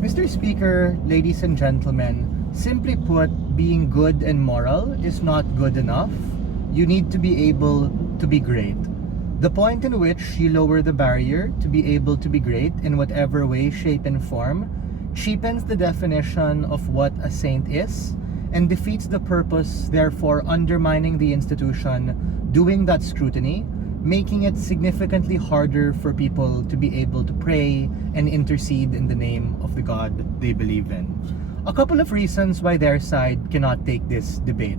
Mr. Speaker, ladies and gentlemen, simply put, being good and moral is not good enough. You need to be able to be great. The point in which you lower the barrier to be able to be great in whatever way, shape, and form cheapens the definition of what a saint is and defeats the purpose, therefore undermining the institution doing that scrutiny, making it significantly harder for people to be able to pray and intercede in the name of the God they believe in. A couple of reasons why their side cannot take this debate.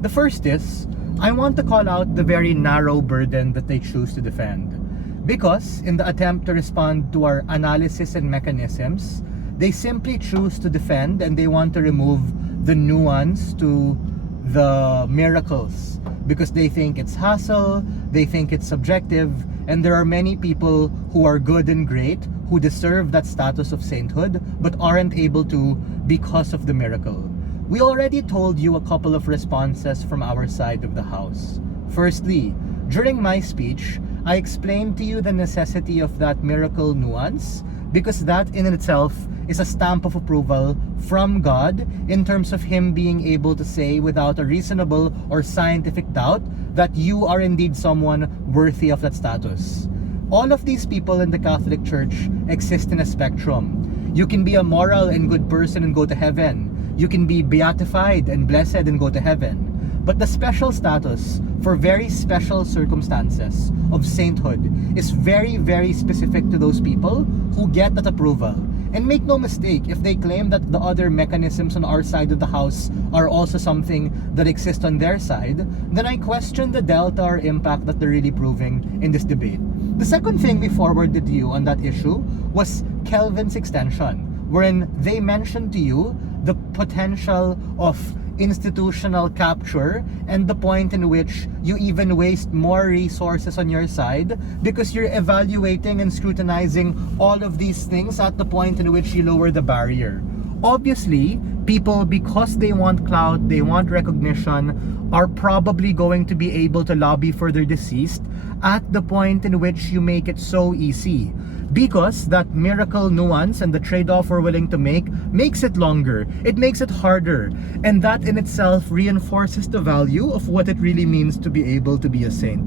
The first is, I want to call out the very narrow burden that they choose to defend. Because in the attempt to respond to our analysis and mechanisms, they simply choose to defend and they want to remove the nuance to the miracles because they think it's hassle, they think it's subjective, and there are many people who are good and great who deserve that status of sainthood but aren't able to because of the miracle. We already told you a couple of responses from our side of the house. Firstly, during my speech, I explained to you the necessity of that miracle nuance because that in itself is a stamp of approval from God in terms of Him being able to say without a reasonable or scientific doubt that you are indeed someone worthy of that status. All of these people in the Catholic Church exist in a spectrum. You can be a moral and good person and go to heaven. You can be beatified and blessed and go to heaven. But the special status for very special circumstances of sainthood is very, very specific to those people who get that approval. And make no mistake, if they claim that the other mechanisms on our side of the house are also something that exists on their side, then I question the delta or impact that they're really proving in this debate. The second thing we forwarded to you on that issue was Kelvin's extension, wherein they mentioned to you the potential of institutional capture and the point in which you even waste more resources on your side because you're evaluating and scrutinizing all of these things at the point in which you lower the barrier. Obviously, people, because they want clout, they want recognition, are probably going to be able to lobby for their deceased at the point in which you make it so easy. Because that miracle nuance and the trade-off we're willing to make makes it longer, it makes it harder, and that in itself reinforces the value of what it really means to be able to be a saint.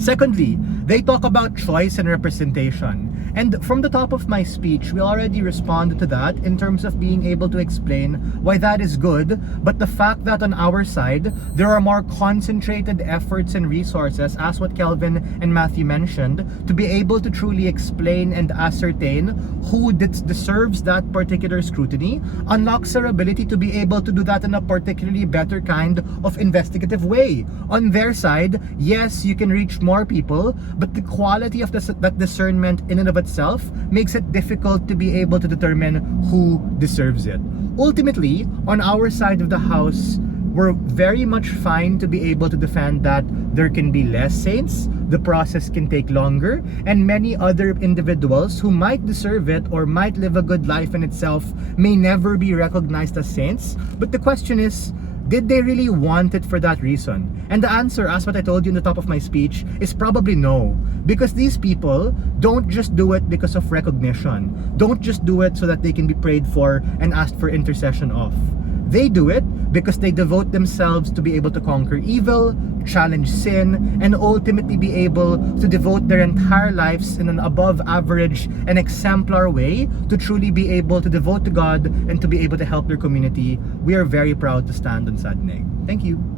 Secondly, they talk about choice and representation. And from the top of my speech, we already responded to that in terms of being able to explain why that is good, but the fact that on our side, there are more concentrated efforts and resources, as what Kelvin and Matthew mentioned, to be able to truly explain and ascertain who deserves that particular scrutiny, unlocks our ability to be able to do that in a particularly better kind of investigative way. On their side, yes, you can reach more people, but the quality of that discernment in and of itself makes it difficult to be able to determine who deserves it. Ultimately, on our side of the house, we're very much fine to be able to defend that there can be less saints, the process can take longer, and many other individuals who might deserve it or might live a good life in itself may never be recognized as saints. But the question is, did they really want it for that reason? And the answer, as what I told you in the top of my speech, is probably no. Because these people don't just do it because of recognition. Don't just do it so that they can be prayed for and asked for intercession of. They do it because they devote themselves to be able to conquer evil, challenge sin, and ultimately be able to devote their entire lives in an above average and exemplar way to truly be able to devote to God and to be able to help their community. We are very proud to stand on Sadneg. Thank you.